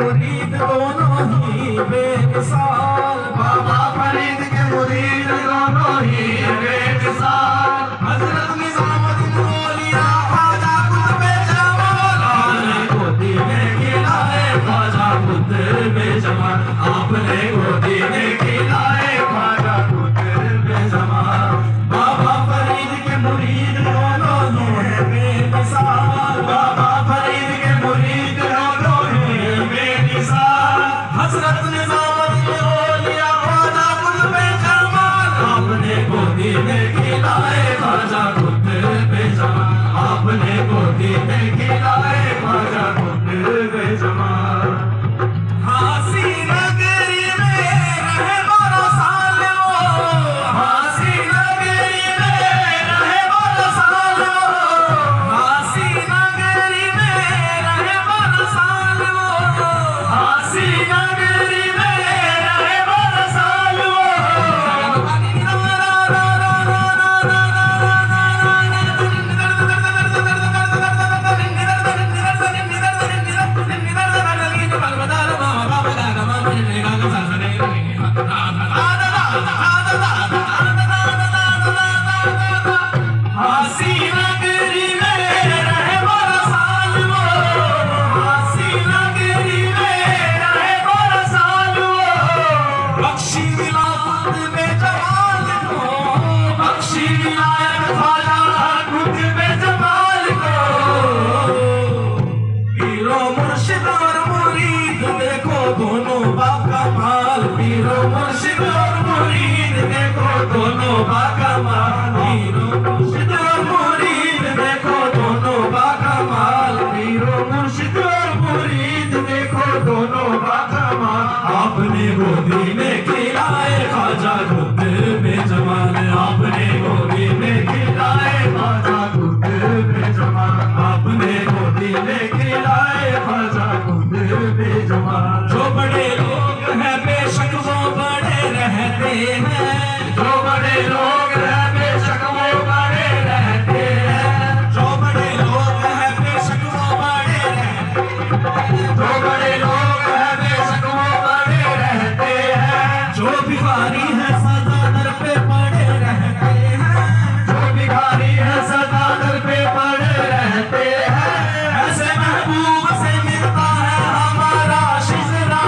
मुरीद दोनों ही बेमिसाल, बाबा फरीद के मुरीद दोनों ही बेमिसाल। हजरत निजामुद्दीन औलिया ख्वाजा कुतुब जमाल, आपने गोदी में खिलाए ख्वाजा कुतुब जमाल, आपने गोदी में खिलाए ख्वाजा कुतुब जमाल। बाबा फरीद के मुरीद दोनों ही बेमिसाल, बाबा फरीद के मुरीद दोनों ही बेमिसाल। हजरत निजामुद्दीन औलिया ख्वाजा कुतुब जमाल, आपने गोदी में खिलाए ख्वाजा कुतुब जमाल, आपने गोदी में खिलाए ख्वाजा कुतुब जमाल। हासी नगरी में रहे 12 साल वो, हासी नगरी में रहे 12 साल वो, हासी नगरी में रहे 12 साल वो, हासी नगरी में रहे 12 साल वो। हासी नगरी में रहे 12 साल वो, हासी नगरी में रहे 12 साल वो। बख्शी मिला कुतुब जमाल को, बख्शी विलायत ख्वाजा कुतुब जमाल को। पीरो मुर्शिद और मुरीद देखो दोनों बाकमाल, पीरो मुर्शिद और मुरीद देखो दोनों बाकमाल, पीरो मुर्शिद और मुरीद देखो दोनों बाकमाल, पीरो मुर्शिद और मुरीद देखो दोनों बाकमाल। आपने गोदी में खिलाए ख्वाजा कुतुब जमाल, आपने गोदी में खिलाए ख्वाजा कुतुब जमाल, आपने गोदी में खिलाए ख्वाजा कुतुब जमाल। जो बड़े लोग हैं बेशक वो बड़े रहते हैं, जो बड़े लोग हैं बेशक वो बड़े रहते हैं, जो बड़े लोग हैं बेशक वो बड़े रहते हैं, जो बड़े लोग हैं बेशक वो बड़े रहते हैं, जो भिखारी है सदा दर पे पड़े रहते हैं, जो भिखारी है सदा दर पे पड़े रहते हैं। ऐसे महबूब से मिलता है हमारा शिजरा,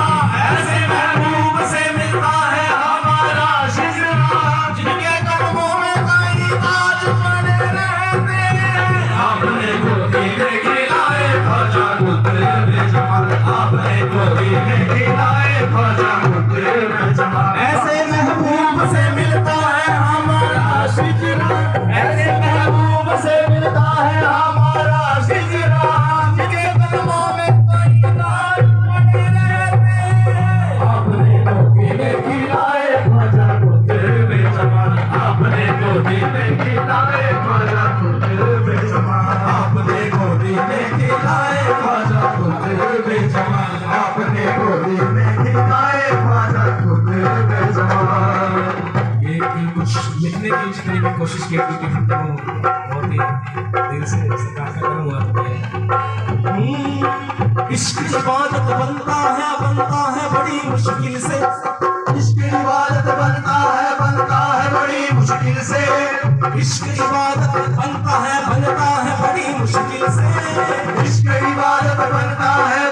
ऐसे महबूब से मिलता है हमारा शिजरा, जिनके कदमों में कई ताज पड़े रहते हैं। आपने गोदी में खिलाए ख्वाजा कुतुब जमाल, आपने गोदी में खिलाए ख्वाजा कुतुब जमाल। ऐसे महबूब से मिलता है हमारा शिजरा, ऐसे महबूब से मिलता है हमारा शिजरा, जिनके कदमों में कई ताज पड़े रहते हैं। आपने गोदी में खिलाए ख्वाजा कुतुब जमाल, आपने गोदी में खिलाए ख्वाजा कुतुब जमाल, आपने गोदी में खिलाए ख्वाजा कुतुब जमाल, आपने गोदी में खिलाए ख्वाजा कुतुब जमाल। ये कुछ लिखने की इस तरह की कोशिश की थी कि फिर तो बहुत ही दिल से सरकार का कर्म हुआ था। इश्क इबादत बनता है बड़ी मुश्किल से, इश्क इबादत बनता है बड़ी मुश्किल से, इश्क इबादत बनता है बड़ी मुश्किल से, इश्क इबादत बनता है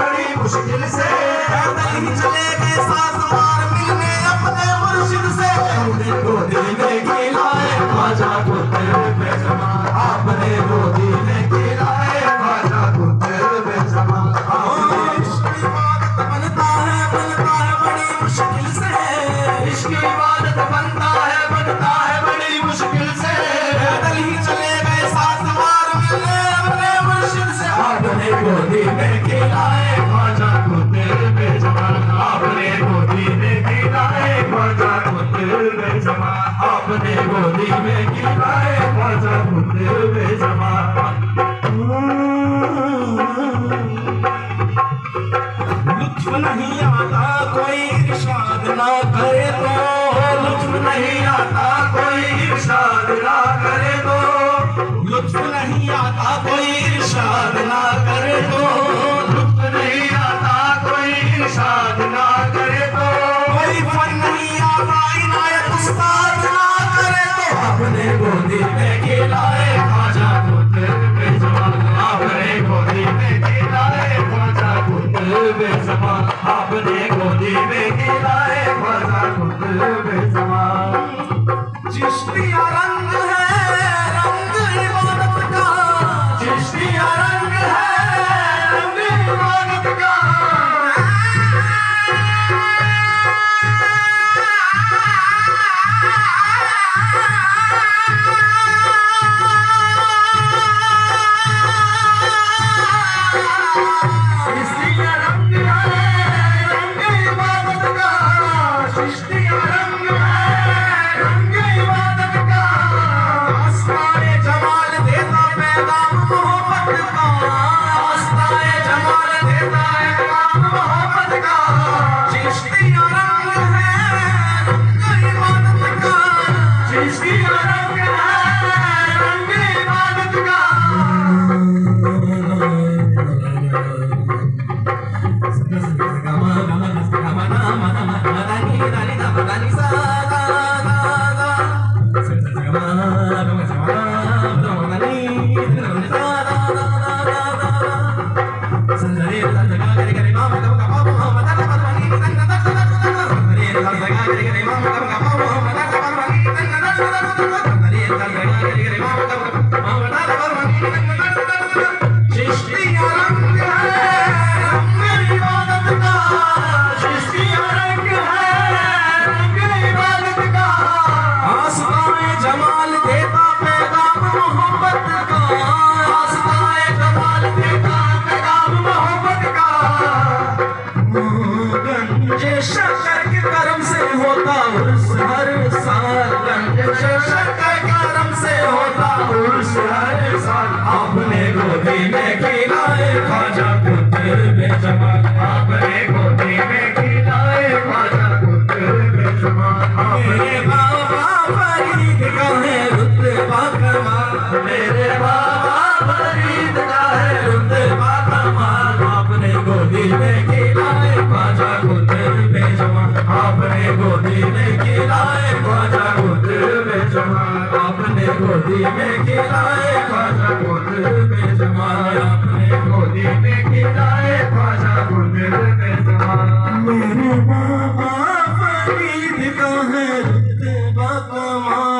बड़ी मुश्किल से। पैदल ही चले गए सासवार मिलने अपने मुर्शिद से। आपने गोदी में खिलाए ख्वाजा कुतुब जमाल, आपने गोदी में खिलाए ख्वाजा कुतुब जमाल, आपने इश्क इबादत बनता है बड़ी मुश्किल से, इश्क इबादत बनता है बड़ी मुश्किल से। पैदल ही चले गए सासवार मिलने अपने मुर्शिद से। आपने गोदी में खिलाए ख्वाजा कुतुब जमाल, आपने गोदी में खिलाए ख्वाजा कुतुब जमाल, आपने गोदी में खिलाए ख्वाजा कुतुब जमाल। लुत्फ नहीं आता कोई इरशाद ना करे तो, लुत्फ नहीं आता कोई इरशाद ना करे तो, लुत्फ नहीं आता कोई इरशाद ना करे तो, लुत्फ नहीं आता बेज़बान आपने गोदी में खिलाए ख्वाजा खुद बेज़बान चिश्तिया रंग है रंग इबादत का चिश्तिया रंग है रंग इबादत का चिश्तिया रंग है रंग इबादत का चिश्तिया रंग है रंग इबादत का आस्ताए जमाल देता पैगाम मोहब्बत का आस्ताए जमाल देता पैगाम मोहब्बत का चिश्तिया रंग है रंग इबादत का चिश्तिया रंग है रंग इबादत का चिश्तिया रंग है रंग इबादत का चिश्तिया रंग है रंग इबादत का आस्ताए जमाल देता पैगाम मोहब्बत का आस्ताए जमाल देता पैगाम मोहब्बत का गंजे शक्कर के करम से होता उर्स हर साल गंजे शक्कर के करम से होता उर्स हर साल आपने गोदी में खिलाए ख्वाजा खुद बेज़बान आपने गोदी में खिलाए ख्वाजा खुद बेज़बान मेरे बाबा फरीद का है रुतबा कमाल मेरे बाबा फरीद का है रुतबा कमाल आपने गोदी में खिलाए ख्वाजा खुद बेज़बान आपने गोदी में खिलाए ख्वाजा खुद बेज़बान आपने गोदी में खिलाए ख्वाजा खुद बेज़बान आपने गोदी में खिलाए ख्वाजा खुद बेज़बान मेरे बाबा फरीद का है रुतबा कमाल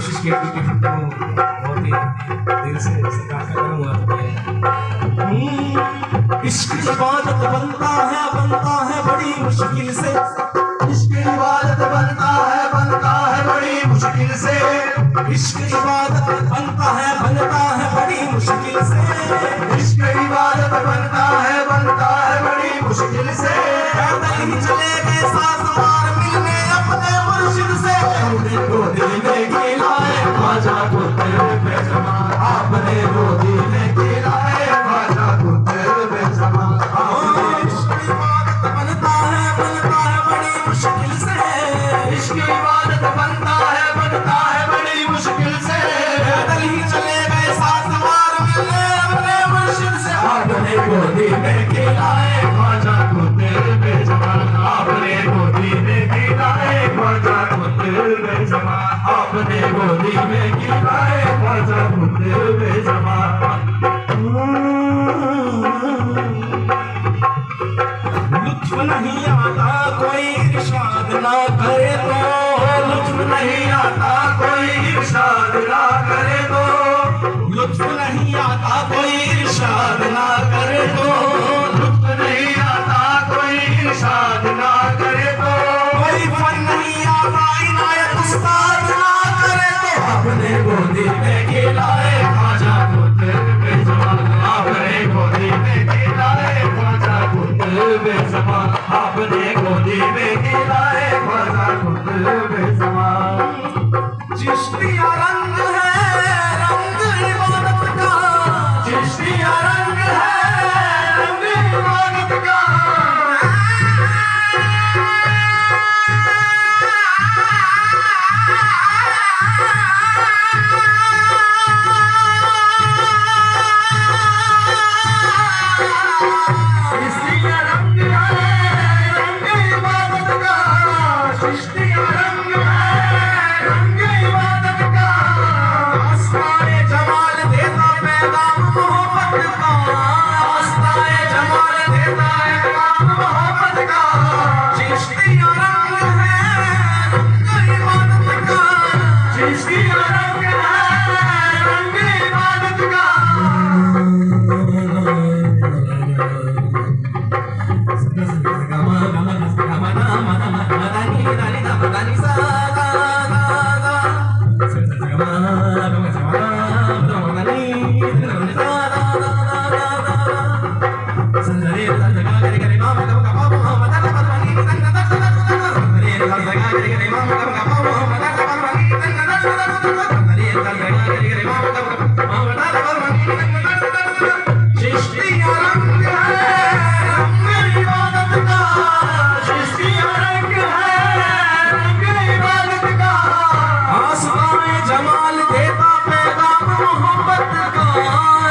कोशिश की थी कि फिल्म को बहुत ही दिल से सरकार का कर्म हुआ था। इश्क इबादत बनता है बड़ी मुश्किल से। इश्क इबादत बनता है बड़ी मुश्किल से। इश्क इबादत बनता है बड़ी मुश्किल से। इश्क इबादत बनता है बड़ी मुश्किल से। पैदल ही चले गए सासवार मिलने अपने मुर्शिद से। हमने गोदी में खिलाए ख्वाजा को तेरे बेजमा। आपने गोदी में खिलाए ख्वाजा को तेरे बेजमा। इश्क इबादत बनता है बड़ी मुश्किल से। इश्क इबादत बनता है बड़ी मुश्किल से। पैदल ही चले गए सासवार मिलने अपने मुर्शिद से। आपने गोदी में खिलाए ख्वाजा को तेरे बेजमा। आपने गोदी में खिलाए ख्वाजा को तेरे बेजमा। आपने गोदी में खिलाए ख्वाजा को तेरे बेजमा। लुत्फ नहीं आता कोई इरशाद ना करे तो। लुत्फ नहीं आता कोई इरशाद ना करे तो। लुत्फ नहीं आता कोई इरशाद ना करे तो। लुत्फ नहीं आता कोई इरशाद ना करे तो। कोई फन नहीं आता इनायत उस्ताद ना करे तो। आपने गोदी में खिलाए ख्वाजा को तेरे बेजमा। आपने गोदी में खिलाए ख्वाजा को तेरे बेजमा। आपने गोदी में खिलाए ख्वाजा को तेरे बेजमा। चिश्तिया रंग है रंग इबादत का। चिश्तिया रंग है रंग इबादत का। चिश्तिया रंग है रंग इबादत का। चिश्तिया रंग है रंग इबादत का। आस्ताए जमाल देता पैगाम मोहब्बत का। आस्ताए जमाल देता पैगाम मोहब्बत का। चिश्तिया रंग है रंग इबादत का। चिश्तिया रंग है रंग इबादत का। चिश्तिया रंग है रंग इबादत का। चिश्तिया रंग है रंग इबादत का। आस्ताए जमाल देता पैगाम मोहब्बत का।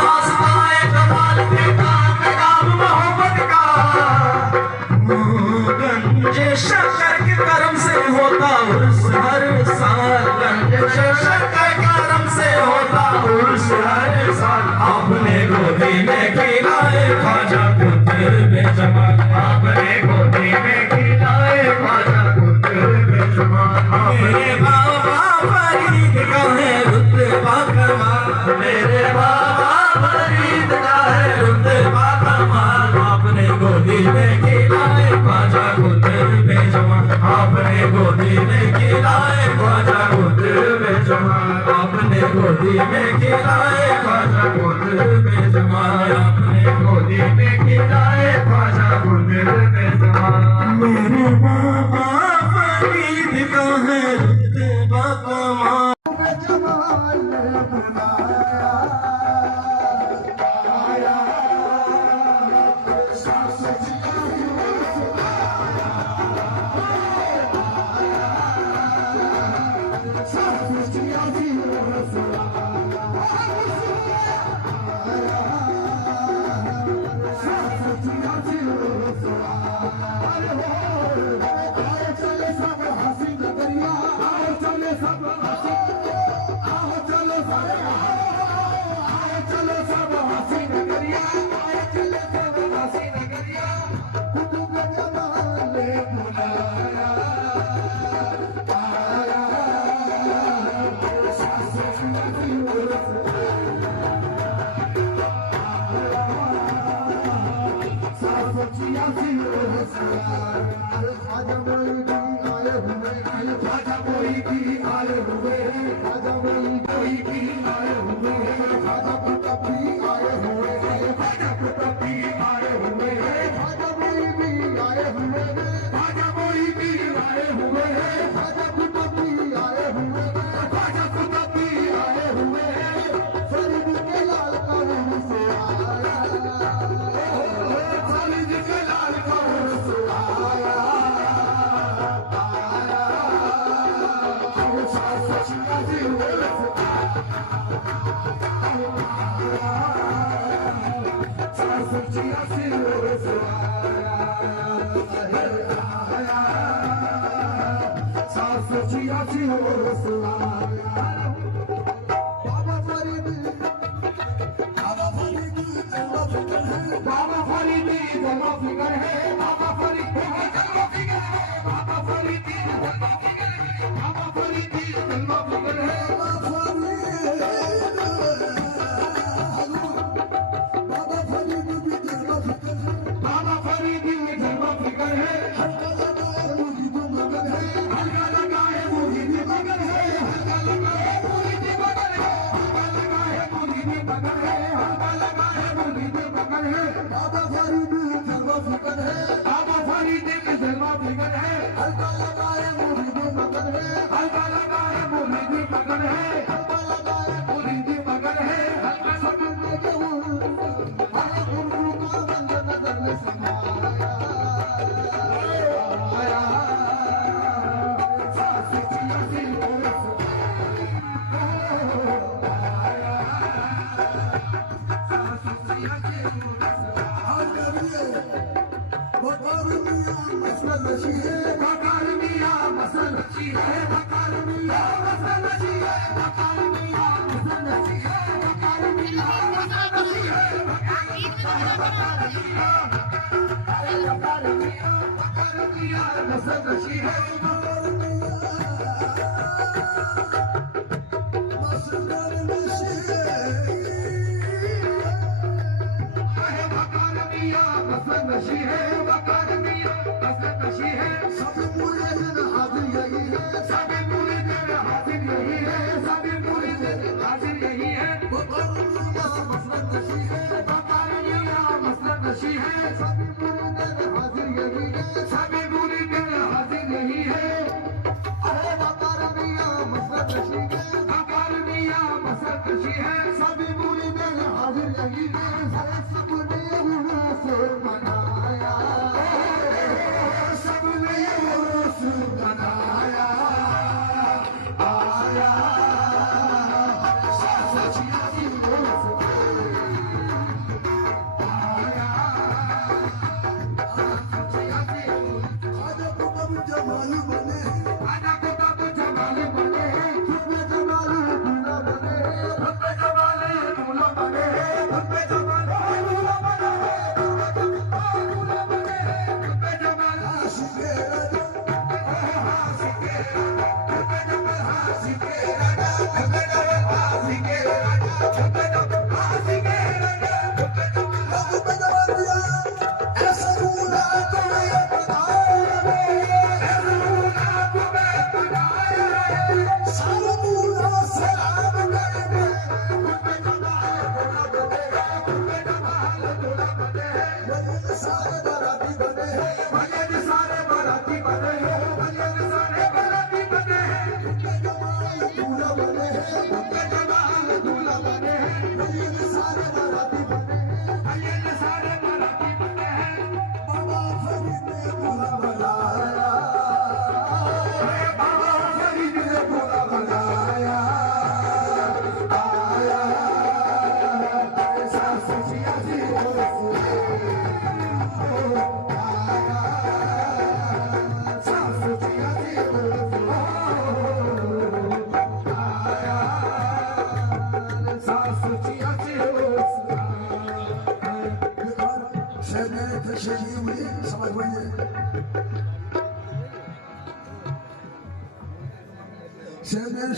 आस्ताए जमाल देता पैगाम मोहब्बत का। गंजे शक्कर के करम से होता उर्स हर साल। गंजे शक्कर के करम से होता उर्स हर साल। आपने गोदी में खिलाए ख्वाजा को तेरे बेजमा। आपने गोदी में खिलाए ख्वाजा को तेरे बेजमा। मेरे बाबा फरीद का है रुतबा कमाल। मेरे बाबा फरीद का है रुतबा कमाल। आपने गोदी में खिलाए ख्वाजा को तेरे बेजमा। आपने गोदी में खिलाए ख्वाजा को तेरे बेजमा। आपने गोदी में खिलाए ख्वाजा को तेरे बेजमा। आपने गोदी में खिलाए ख्वाजा को तेरे बेजमा। मेरे बाबा फरीद का है रुतबा कमाल।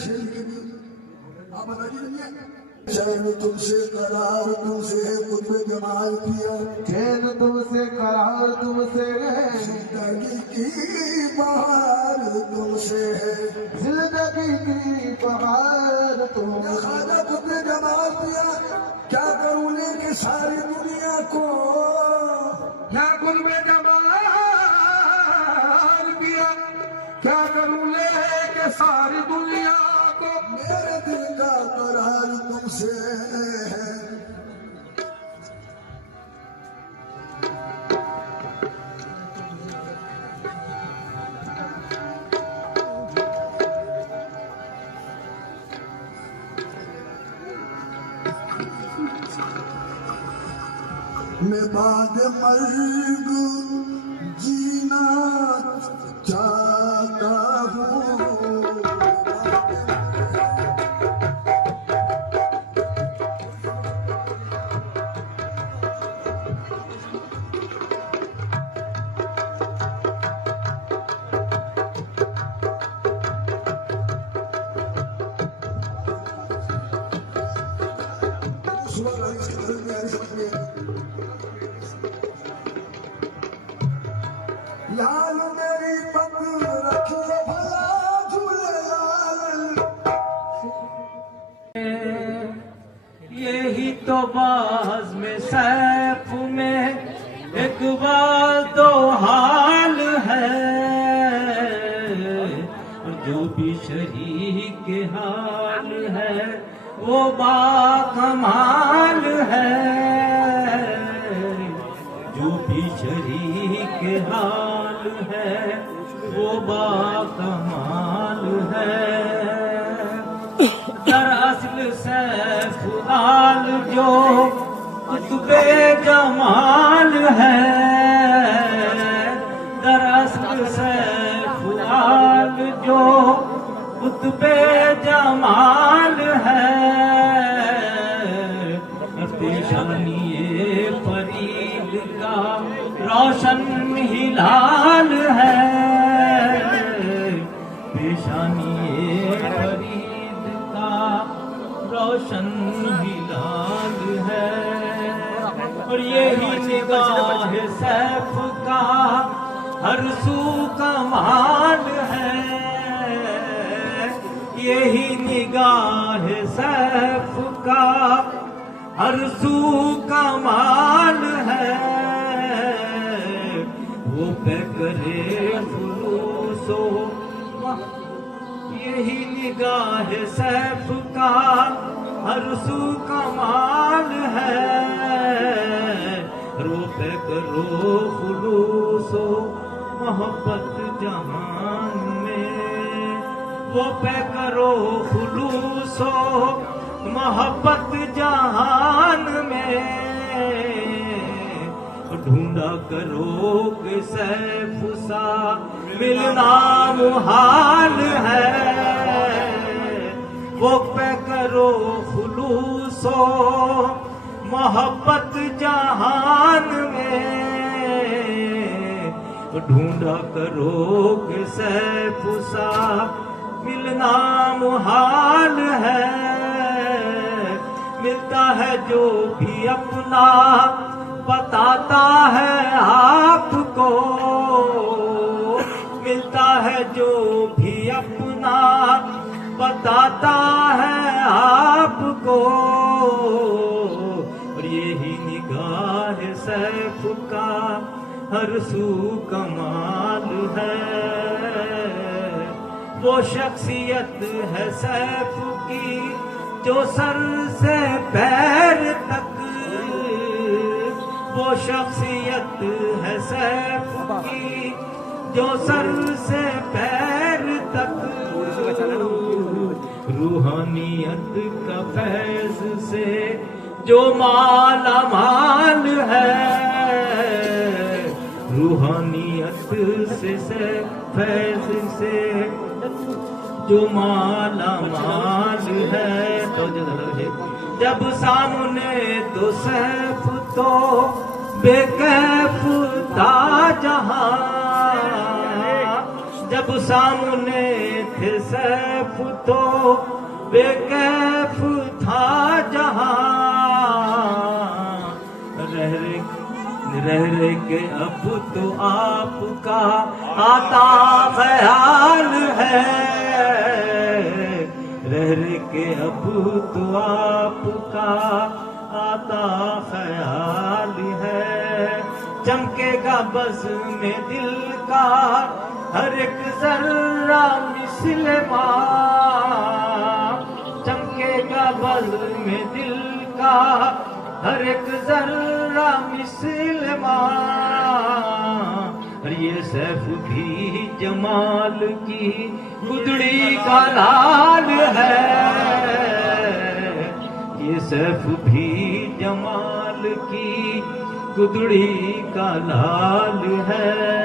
शेर के लिए आप बता दीजिए चैन तुमसे करार तुमसे है कुतुब जमाल किया, चैन तुमसे करार तुमसे है, जिंदगी की बहार तुमसे है, जिंदगी की बहार तुमसे। खाना कुतुब जमाल किया, क्या करूं लेके सारी दुनिया को, क्या कुल में जमाल किया, क्या करूं लेके सारी दुनिया को। मेरे दिल का करार तुमसे है। मैं बाद मर्ग जीना चाहता हूँ, लाल मेरी पग रखिए भला झूलेलाल। यही तो बाज में सैफ में एक बात दो हाल है, और जो भी शरीक के हाल है वो बाकमाल है, जो भी शरीक के हाल है वो बाकमाल है। दरअसल सैफ आल जो कुतुबे जमाल है, दरअसल सैफ आल जो कुतुबे जमाल है, पेशानी फरीद का रोशन हिलाल है, पेशानी फरीद का रोशन हिलाल है, और यही निगाह सैफ का हर सू कमाल है, यही निगाह सैफ का हर सू कमाल है, वो पे करे फुलूसो, यही निगाह सैफ का हर सू कमाल है, रो पे करो फुलूसो मोहब्बत जहान में, वो पे करो फुलूसो मोहब्बत जहान में, ढूंढा करोगे सैफ सा मिलना मुहाल है, वो पे करो खुलूसो मोहब्बत जहान में, ढूंढा करोगे सैफ सा मिलना मुहाल है, मिलता है जो भी अपना बताता है आपको, मिलता है जो भी अपना बताता है आपको, और यही निगाह सैफ का हर सू कमाल है, वो शख्सियत है सैफ की जो सर से पैर तक, वो शख्सियत है सैफ की जो सर से पैर तक, रूहानियत का फैज से जो माला माल है, रूहानियत से फैज से जो माला माल है, तो जब सामने तो सैफ तो बेकैफ था जहां, जब सामने थे सैफ तो बेकैफ था जहां, रह के अब तो आपका आता ख्याल है, रह के अब तो आपका आता ख्याल है। चमकेगा बज़ में दिल का हर एक जर्रा मिस्ल माँ, चमकेगा बज़ में दिल का हर एक जर्रा मिस्ल माँ। और ये सैफ भी जमाल की गुदड़ी का लाल है, ये सैफ भी जमाल की गुदड़ी का लाल है।